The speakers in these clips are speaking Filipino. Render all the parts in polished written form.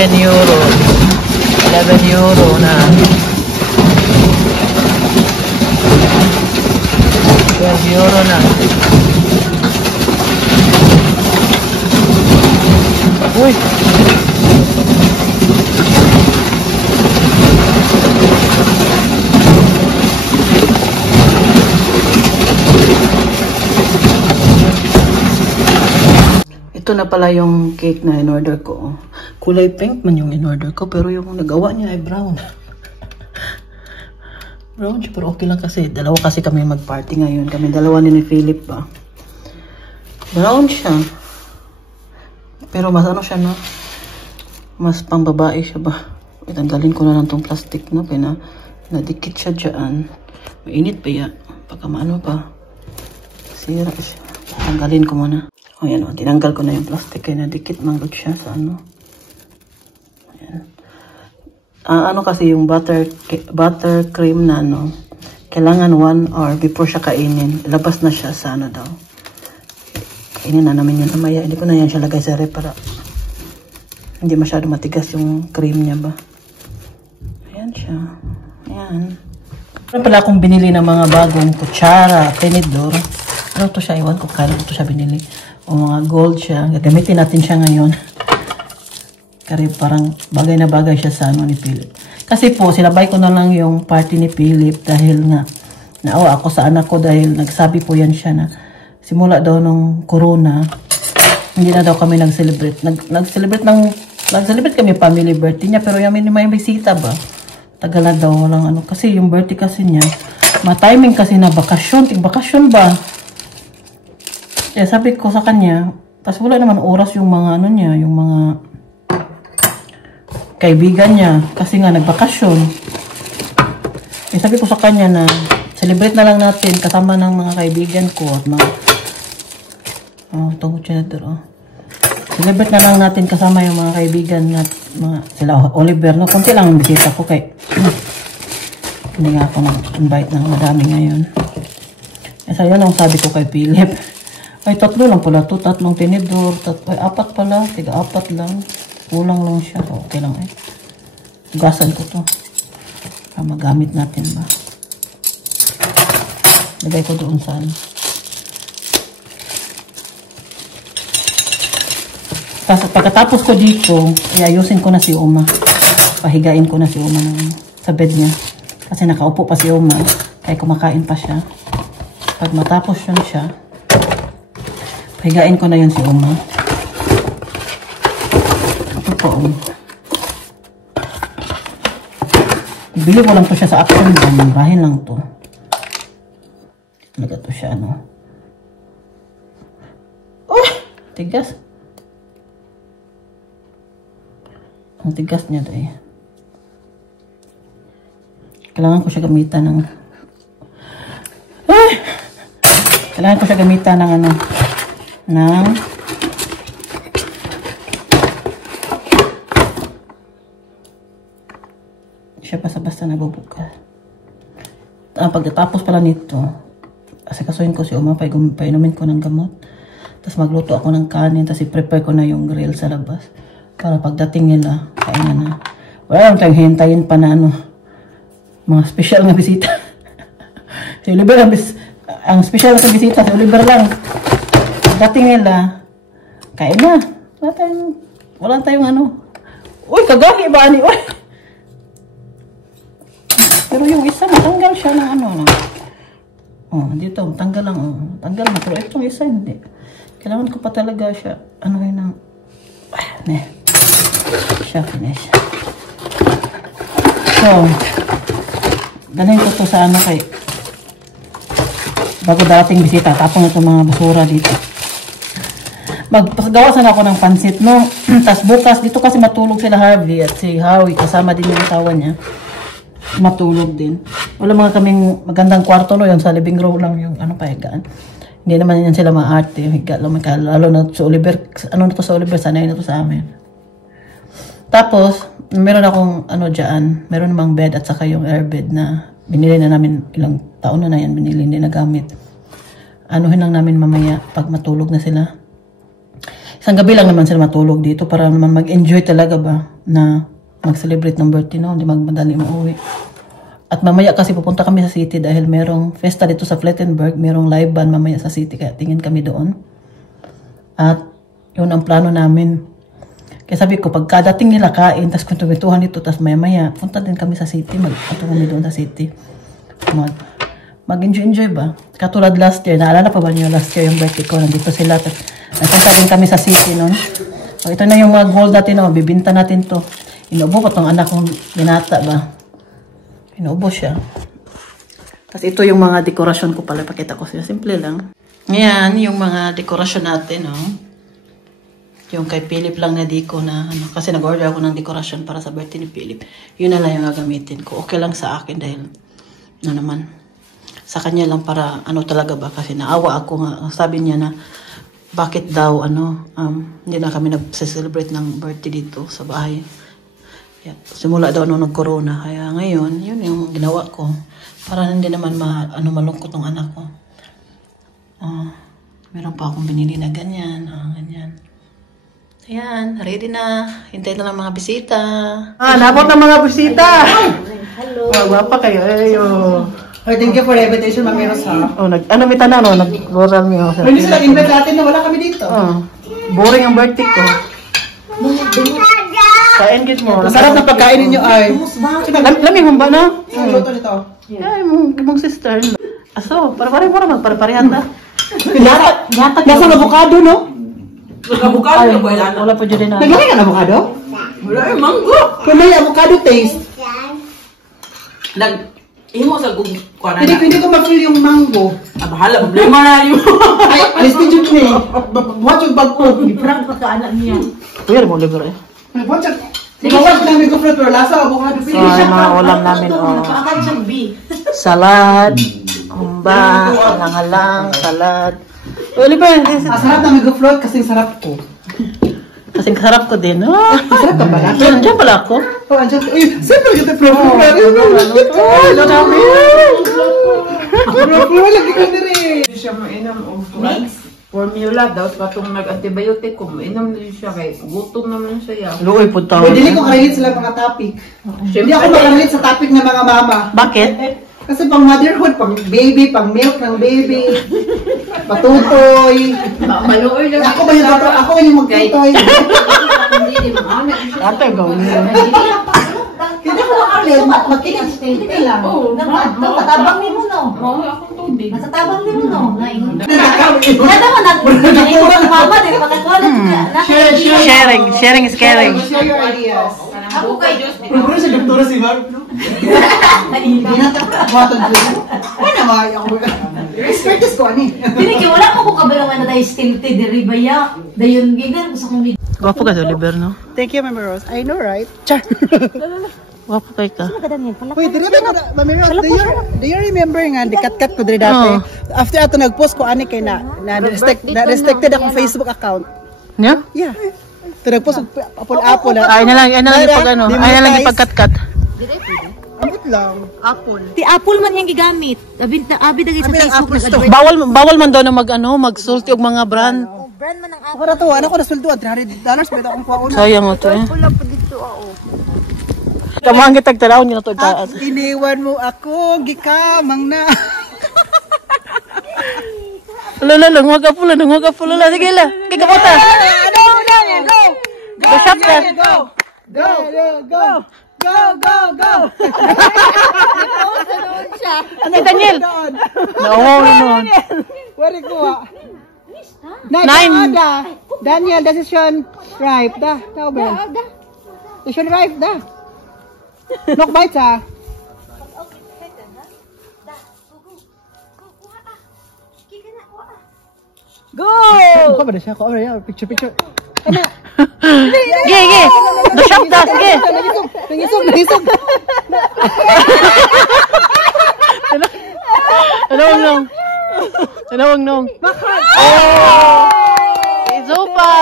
€10. €11 na. €12 na. Uy! Ito na pala yung cake na in-order ko. Kulay pink man yung in-order ko, pero yung nagawa niya ay brown. Brown siya, pero okay lang kasi. Dalawa kasi kami mag-party ngayon. Kami dalawa ni Philip ba. Brown siya. Pero mas ano siya na. Mas pang-babae siya ba. Itanggalin ko na lang tong plastic na. Kaya nadikit siya dyan. Mainit pa yan. Pagka maano pa. Sira siya. Tanggalin ko muna. O yan o. Tinanggal ko na yung plastic. Kaya nadikit manggod siya sa ano. Ayan. Ano kasi yung butter cream na ano, kailangan 1 hour before siya kainin. Ilabas na siya sa ano daw. Kainin na namin yan mamaya. Hindi ko na yan siya lagay sa rep para hindi masyado matigas yung cream niya ba. Ayan siya. Ayan. Meron pala akong binili ng mga bagong kutsara, tenedor. Ano to siya? Iwan ko kala ko to siya binili. O mga gold siya. Gagamitin natin siya ngayon. Kasi parang bagay na bagay siya sa ano ni Philip. Kasi po, sinabay ko na lang yung party ni Philip dahil nga naawa ako sa anak ko dahil nagsabi po yan siya na simula daw nung corona, hindi na daw kami nag-celebrate. Nag-celebrate kami family birthday niya pero yung may bisita ba? Tagal na daw walang ano. Kasi yung birthday kasi niya, ma-timing kasi na bakasyon. Tig-bakasyon ba? Kaya sabi ko sa kanya, tas wala naman oras yung mga ano niya, yung mga kaibigan niya kasi nga nagbakasyon. Eh, sabi ko sa kanya na celebrate na lang natin kasama ng mga kaibigan ko at mga tungkol siya na dito. Celebrate na lang natin kasama yung mga kaibigan at mga sila Oliver. No, konti lang ang bisita ko kay hindi nga ako mag-invite ng madami ngayon. Eh, so yun ang sabi ko kay Philip. Ay, 3 lang pala to, 3 tinidor, ay 4 pala, 4 lang. Kulang lang siya. Okay lang eh. Hugasan ko to. Para magamit natin ba. Lagay ko doon sa ano. Pagkatapos ko dito, iayusin ko na si Uma. Pahigain ko na si Uma sa bed niya. Kasi nakaupo pa si Uma. Kaya kumakain pa siya. Pag matapos yun siya, pahigain ko na yun si Uma. Bili ko lang to siya sa Action Brand. Bahin lang to. Talaga to siya, ano. Oh! Tigas. Ang tigas niya to eh. Kailangan ko siya gamitan ng kailangan ko siya gamitan ng ano, ng siya basta-basta nabubuka. Pagkatapos pala nito, asikasuhin ko si Uma, painumin ko ng gamot. Tapos magluto ako ng kanin, tapos i-prepare ko na yung grill sa labas. Para pagdating nila, kainan na. Wala lang tayong hintayin pa na ano, mga special na bisita. Si Oliver, ang special na bisita, si Oliver lang. Pagdating nila, kain na. Wala tayong ano. Uy, kagagi ba ani? Uy! Pero yung isa, matanggal siya ng ano lang. Oh, dito, tanggal lang. Oh. Tanggal na. Pero itong isa, hindi. Kailangan ko pa talaga siya. Ano yun ang... Siya, finish. So, dalhin ko to sa ano kay... Bago dating bisita, tapong ito mga basura dito. Magpagawasan ako ng pansit, no? Tapos bukas, dito kasi matulog sila Harvey at si Howie. Kasama din yung asawa niya. Matulog din. Wala mga kaming magandang kwarto no, yung sa living room lang yung ano pahigaan. Hindi naman yan sila maarte, yung higa lang lalo na sa Oliver, ano na to sa Oliver, sanay na to sa amin. Tapos, meron akong ano diyan, meron namang bed at saka yung airbed na binili na namin ilang taon na yan, binili hindi na gamit. Anuhin lang namin mamaya pag matulog na sila. isang gabi lang naman sila matulog dito para naman mag-enjoy talaga ba na mag-celebrate ng birthday, no? Hindi magmadali mauwi. At mamaya kasi pupunta kami sa city dahil merong festa dito sa Plettenberg, merong live band mamaya sa city, kaya tingin kami doon. At yun ang plano namin. Kaya sabi ko, pagkadating nila kain, tapos kuntumituhan dito, tapos maya-maya, punta din kami sa city, magpunta kami doon sa city. Mag-enjoy ba? Katulad last year, naalala pa ba niyo last year yung birthday ko, nandito sila, nagpunta din kami sa city noon. O, ito na yung mga gold natin, no? Bibinta natin to. Inuubo ko tong anak kong binata ba? Inuubo siya. Tapos ito yung mga dekorasyon ko pala, pakita ko siya, simple lang. Ngayon, yung mga dekorasyon natin, no? Yung kay Philip lang na diko na, ano, kasi nag-order ako ng dekorasyon para sa birthday ni Philip. Yun na lang yung gagamitin ko. Okay lang sa akin dahil, ano naman, sa kanya lang para, ano talaga ba, kasi naawa ako nga, sabi niya na, bakit daw, hindi na kami nag-celebrate ng birthday dito sa bahay. Yeah. Simula daw nung nag-corona. Kaya ngayon, yun yung ginawa ko. Para hindi naman malungkot ng anak ko. Meron pa akong binili na ganyan. Ganyan. Ayan, ready na. Hintayin na lang mga bisita. Napot ng mga bisita. Hello. Wapa kayo. Ayo. Thank you for the invitation, Mami Rosa. Ano may tanong, no? Nag-oral niyo. Hindi sila invite natin na wala kami dito. Boring ang birthday ko. Kain git mo. Masarap na pagkain ninyo ay. Lamig mo ba na? Luto nito. Ay, mong sister. Aso, pare-pare mo naman, pare-parehan na. Nasa avocado, no? Avocado ba yan? Wala pa dyan na. Naglagay ka ng avocado? Wala yung mango. Kung may avocado taste. Imo sa kuwanan Hindi pwede ko ma-feel yung mango. Bahala, problema na yun. Ay, alis ni Jude ni. Buhat yung bag ko. Iprang pa ka anak niya. Kuya, mo libre eh. Buhat yung... Buhat namin ko fruit or lasa avocado. So, ay mga ulam namin, Nakaakan siyang B. salad, umba, alang-alang, salad. Oliver, Sarap namin ko fruit kasing sarap ko. kasing sarap ko din. Sarap ka pala? Diyan pala ako. Oh, andyan. Uy, siyempre kita pro-pro. Pro-pro, lagi ka na rin. Hindi siya mainam o formula daw. Katong nag-antibiotic ko, mainam din siya kay gutom naman siya. Luoy po tao. Pwede ko karelate sila mga topic. Hindi ako makarelate sa topic ng mga mama. Bakit? Kasi pang motherhood, pang baby, pang milk ng baby, patutoy. Maluoy lang. Ako ba yung ako yung magtutoy? Ate, gawin. Hindi ko makarelate, makinig lang. Natatabang ni mo, no? Oo, ako tubig. Natatabang ni mo, no? Nanakaw. Nada mo, nagpunan ng mama, di makatuwa na. Sharing is caring. Share your ideas. Ako kay Pero sa doktora si Mark, no? Hindi na tapos dyan. Ay naman, ako. Respect ko, ani. Piniki, wala mo ko kabalangan na tayo still te, diri ba ya? Dayon, gigan ko sa kong Gwapo ka, Oliver, no? Thank you, Mami Rose. I know, right? Char. Gwapo kay ka. Wait, dili ba Mami Rose, do you remember nga, dikat-kat ko diri dati? After ato nag-post ko, ani kay na-restricted akong Facebook account. Niya? Yeah. Ito nag-post apple-apple. Ay na lang ipag ano. Ay na lang ipagkat-kat. Amot lang. Apple. Ti Apple man yang gigamit. Abi dagay sa Abi ang Facebook Apple Store. Bawal man daw na magsulti og mga brand. Brand man ang Ako na to, ano ko na sweldo, $300 pwede akong kuha Sayang mo to eh. Kamang gitag taraw niyo na to taas. Iniwan mo ako, gikamang na. Lala, huwag ka pula, Sige la. Kikapota. Go! Basap ka. Go! Ano Daniel? No, no. Wari ko ah. 9. Daniel, decision ripe. Tao ba? Decision ripe, Knock bites ah. Go! Ko ba siya? Ko ba siya? Picture. Ano? Ge. Basap da, sige. Nangisog. Tanawang nong. Bakit? Izupa.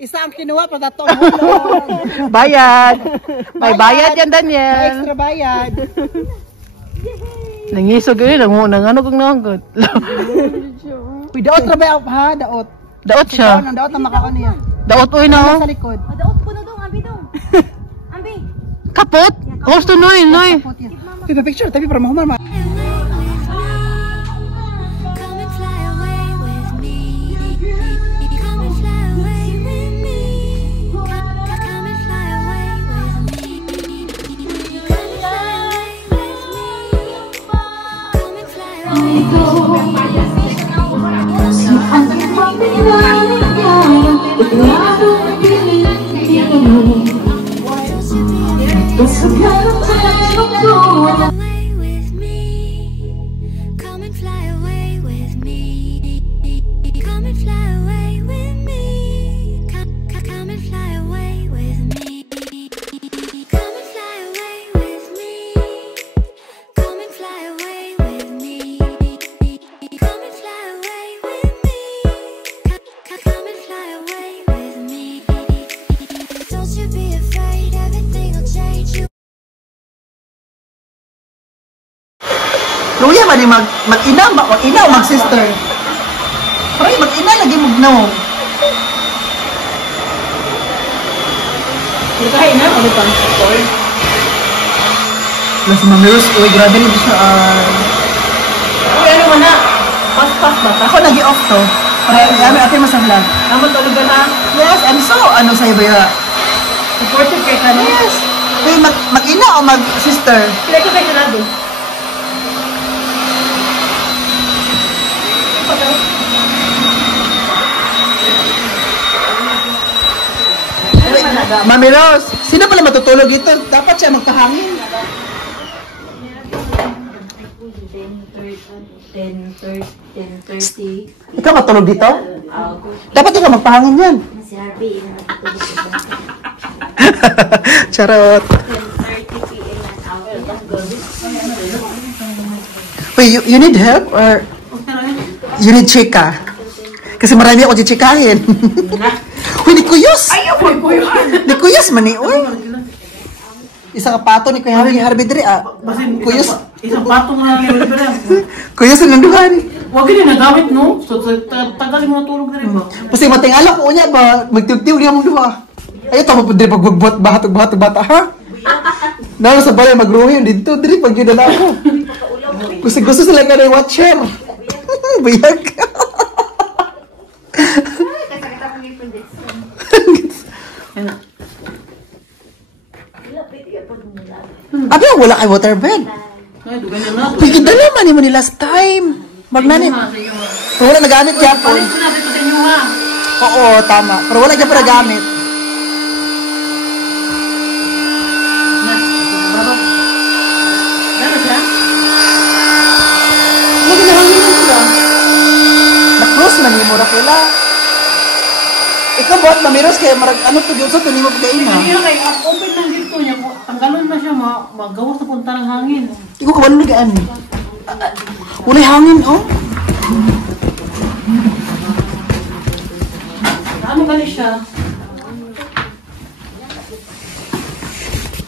Isa ang kinuha pa datong hulog. Bayad. May bayad yan, Daniel. Extra bayad. Nangisog yun, ano kong nanggot. Uy, daot na ba ha? Daot. Daot siya. Daot na makaon niya. Daot oy na Sa oh. likod. Madaot ko na dong, Ambi dong. Ambi. Kapot? Gusto noy, noy. Pipa picture, tapi para mahuman. Come and fly away with me. Come and fly away with me. Come and fly away with me. Come and fly away with me. Come and fly away with me. Away with me. Come and fly away with me. Come and fly away with me. Come and fly away with me. Come and fly away with me. Come and fly away with me. Come and fly away with me. Come and fly away with me. Don't you be afraid, everything will change. You Luya ba ni mag-ina o mag-sister? Pero mag-ina lagi magnaw. Kain na, ano pang store? Mas mamirus, uy, grabe rin siya. Uy, ano mo na? Pas-pas ba? Ako nag-i-off to. Para kami ate masahlan. Naman tulog ka na. Yes, I'm so, ano sa'yo ba yun? Supportive kay ka na. Yes. Uy, mag-ina o mag-sister? Kaya ko kay Kanado. Mami Rose, sino pala matutulog dito? Dapat siya magpahangin. 10:30. Ikaw matulog dito? Dapat ikaw magpahangin yan. Si Harvey, Charot. 10:30 p.m. Wait, you need help or you need chika? Kasi marami ako chichikahin. Uy, ni Kuyos! Ayaw ko yun. Ni Kuyos man ni, uy. Isang kapato ni Kuya Harvey diri, ah. Kuyos. Isang patong na lang yung lang. Kuyos ang nanduhan. Huwag yun nagamit, no? So, tagal mo natulog na rin ba? Kasi matingala ko niya ba, magtiw-tiw niya mong duha. Ayaw, tama po diri pagbugbot, bata, ha? Naman sa balay, magruhin dito, diri, pag yun na ako. Gusto sila ka na yung watcher. Bayag ka. Abi, wala kay waterbed. Ay, dugan na na. Uy, kita naman mo ni last time. Magnanit. Pero wala nagamit kaya po. Palit ko na dito sa inyo, ha? Oo, tama. Pero wala kaya pa nagamit. Ano siya? Ano ginahangin mo sila? Na-close man yung mura kila. Ikaw buhat mamiros kaya marag ano to Diyos to ni mo pagkain ha. Hindi kay open lang dito niya. Tanggalon na siya, magawas na punta ng hangin. Ikaw kawalo na gaan. Wala hangin oh. Ano gali siya?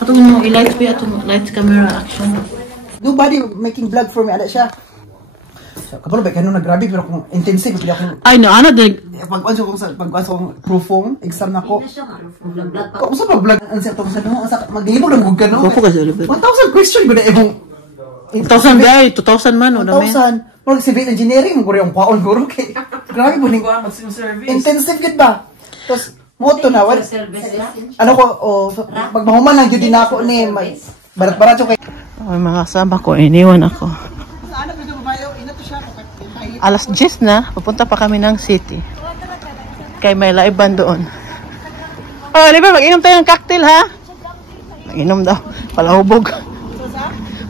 Atong mo i-light pa atong light camera action. Nobody making vlog for me ada siya. Kapalo ba kanong nagrabe pero kung intensive pila akong Ay, no, ano din? pag-anso kong proofong exam nako. Kung sa pag-vlog ang sa tong sa no, sa maghimo lang gud kano. Opo ka sa libet. 1,000 question gud imong 2,000 bay, 2,000 man, o dami. 1,000. Murag civil engineering mo yung kwaon guro kay. Grabe po ning Service. intensive gud ba? Tapos moto na wala. Ano ko pag mahuman lang jud din ako ni barat-barat kay. Ay, mga kasama ko, iniwan ako. Ano gud babayo ina to siya Alas 10 na, papunta pa kami ng city. Kay may laiban doon. Oh, di ba, mag-inom tayo ng cocktail, ha? Mag-inom daw, palahubog.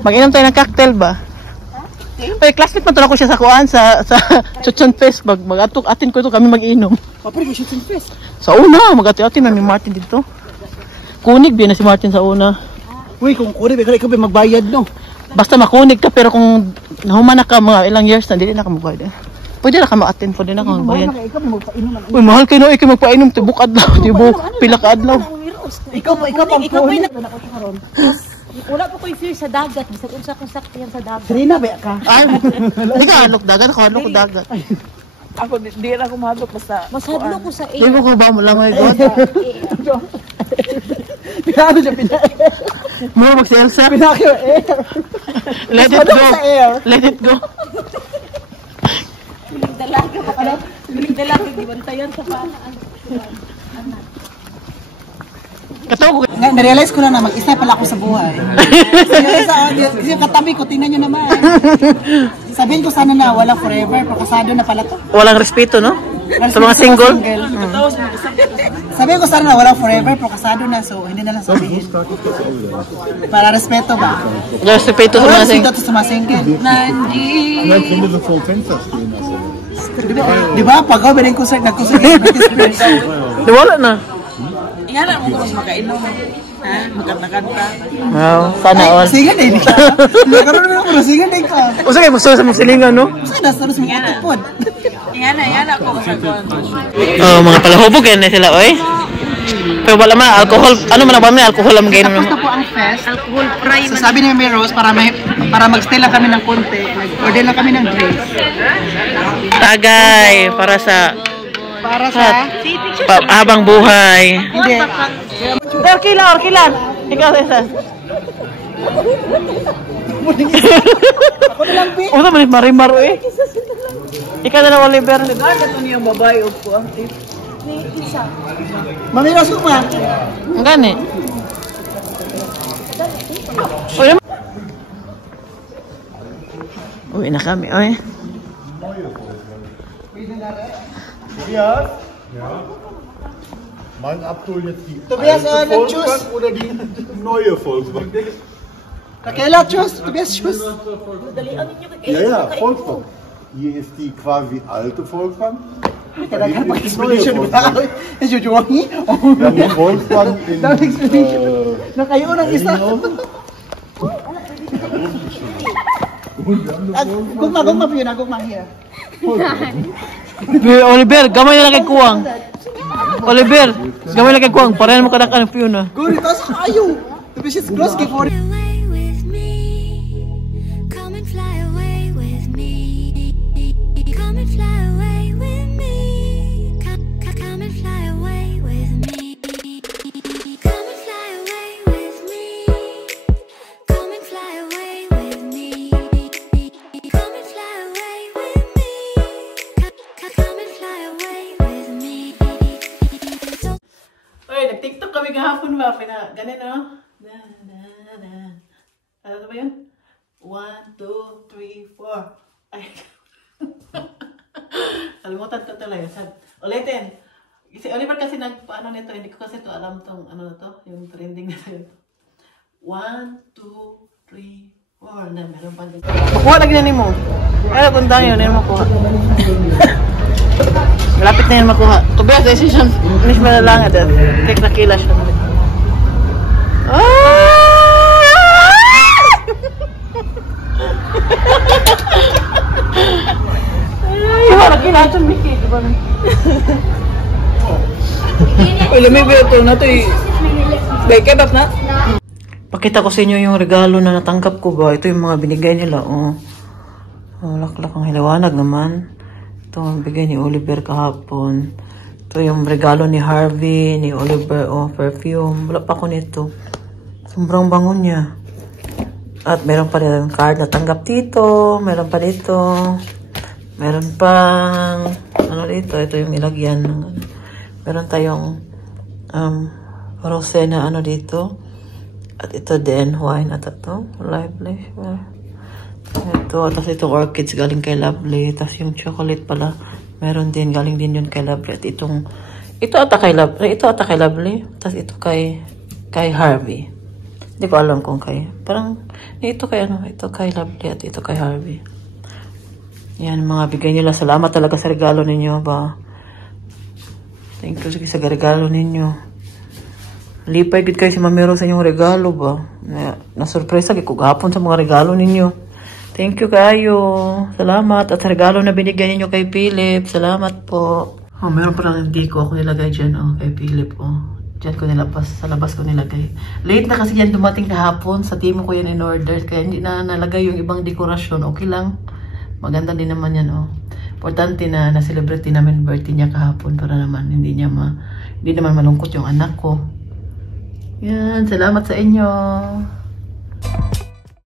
Mag-inom tayo ng cocktail ba? Ay, classmate man to ako siya sa kuan, sa Chuchon Fest. Mag-atin ko ito kami mag-inom. Papri ko shooting fest. Sa una, mag-ati-atin na ni Martin dito. Kunig din na si Martin sa una. Uy, kung kuri ba ikaw ba magbayad no? Basta makunig ka, pero kung nahuman na ka mga ilang years na, hindi na ka magbayad. Pwede na ka ma-attend, pwede na ka magbayad. Ikaw mo magpainom lang. Uy, mahal kayo, ikaw magpainom, tibok adlaw, tibok, pila ka adlaw. Ikaw pang phone. Wala po ko yung fear sa dagat. Bisag unsa kong saktiyan sa dagat. Serena ba ka? Ay, hindi ka anok dagat, ako anok dagat. Ako, di na ako mahadlok basta. Masadlo ko sa Di mo ko ba mo lang ay God? Pinano siya, Mo mag-selsa. pinakyo air. Let it go. Sa air. Let it go. dalaga pa ano? Dalaga di bantayan sa panaan. Katawag ko. Nga, na-realize ko na mag-isa pala ako sa buhay. Kasi yung katabi ko, tingnan nyo naman. Sabihin ko sana na wala forever, pero kasado na pala to. Walang respeto, no? Sa mga single. Sabihin ko sana na wala forever, pero kasado na, so hindi na lang sabihin. Para respeto ba? Respeto sa mga single. Respeto sa mga single. Vielleicht wenn du so voll Fenster stehen hast. Di ba? Pag ako nag-concert, Di wala na. Ingana mo ko mas makainom. Ha? Magkanta-kanta. Wow, sana all. Sige na, hindi ka. Nagkaroon naman ako, sige na ka. O sige, gusto sa mga silingan, no? Kasi nasa mga utipod. Ingana ko sa kuwan. Oh, mga palahubog yan na sila, oy. Pero wala man, alcohol. Ano man ba may alcohol ang gainom Tapos naman? na po ang fest. Alcohol free. So sabi ni Mami Rose, para mag-stay lang kami ng konti, nag-order lang kami ng drinks. Tagay, para sa habang buhay. Hindi. Orkilan. Ikaw, Cesar. Ako na lang, Pi. O naman, marimaro eh. Ikaw na lang, Oliver. Ito niyang babae o po ang tip. Mami Rose, kuma. Ang gani. Uwi na kami, oy. Ja. Mein Abdul jetzt die Tobias, alte nag-choose. Volksbank oder die neue Volksbank? Kakela, choose. Tobias, choose. Ja, Volksbank. Hier ist die quasi alte Volksbank. Kaya Hier pag ist die neue explanation ba? Volksbank. Yung juwangi? Wir haben die Volksbank in Dami explanation. Nakayo ng isa. Gugma, Fiona, gugma here. Oliver, gamay na lang kay Kuwang. Oliver, gamay na kay Kuwang. Para mo kadakan ng Fiona. Guri, taas kayo. Tobias is close kay for. Away with me. Come and fly away with me. Come and fly away with me. Come and fly away with me. Come and fly away with me. Come and fly away with me. Come and fly away with me. Come and fly away with me. Oy, nag-TikTok kami kahapon ba? Ganun, no? Ano ba yun? 1, 2, 3, 4. Ay. Kalimutan ko talaga. Ulitin. Si Oliver kasi nagpaano nito. Hindi ko kasi ito alam tong ano na to. Yung trending na ito. 1, 2, 3, 4. Na, meron pa dito. Makuha lagi na mo. Kaya kundang yun. Yan makuha. Malapit na yan makuha. Tobias, decision. Finish mo na lang. Take na kila siya. Wala kailangan Mickey, di ba? Uy, lumibig ito na ito eh. Kebab na? Pakita ko sa inyo yung regalo na natanggap ko ba. Ito yung mga binigay nila. Oh, laklak ang hilawanag naman. Ito ang bigay ni Oliver kahapon. Ito yung regalo ni Harvey, ni Oliver. Oh, perfume. Wala pa ako nito. Sobrang bango niya. At meron pa rin card na tanggap dito. Meron pa dito. Meron pang ano dito. Ito yung nilagyan. Meron tayong rose na ano dito. At ito din, wine at ito. Lively. Ito, tapos ito orchids galing kay Lovely. Tapos yung chocolate pala, meron din, galing din yun kay Lovely. At ito ata kay Lovely. Tapos ito kay Harvey. Hindi ko alam kung kay, parang, ito kay Lovely at ito kay Harvey. Yan, mga bigay nila. Salamat talaga sa regalo ninyo ba. Thank you sa regalo ninyo. Lipay gid kayo si Mami Rose sa inyong regalo ba. Na-surpresa ko gahapon sa mga regalo ninyo. Thank you kayo. Salamat. At regalo na binigay ninyo kay Philip. Salamat po. Oh, meron pa lang hindi ko ako nilagay dyan. Oh, kay Philip. Oh. Dyan ko nilabas. Sa labas ko nilagay. Late na kasi yan dumating kahapon. Sa team ko yan in order. Kaya hindi na nalagay yung ibang dekorasyon. Okay lang. Maganda din naman yan. Oh. importante na na-celebrate namin birthday niya kahapon para naman hindi naman malungkot yung anak ko. Yan, salamat sa inyo.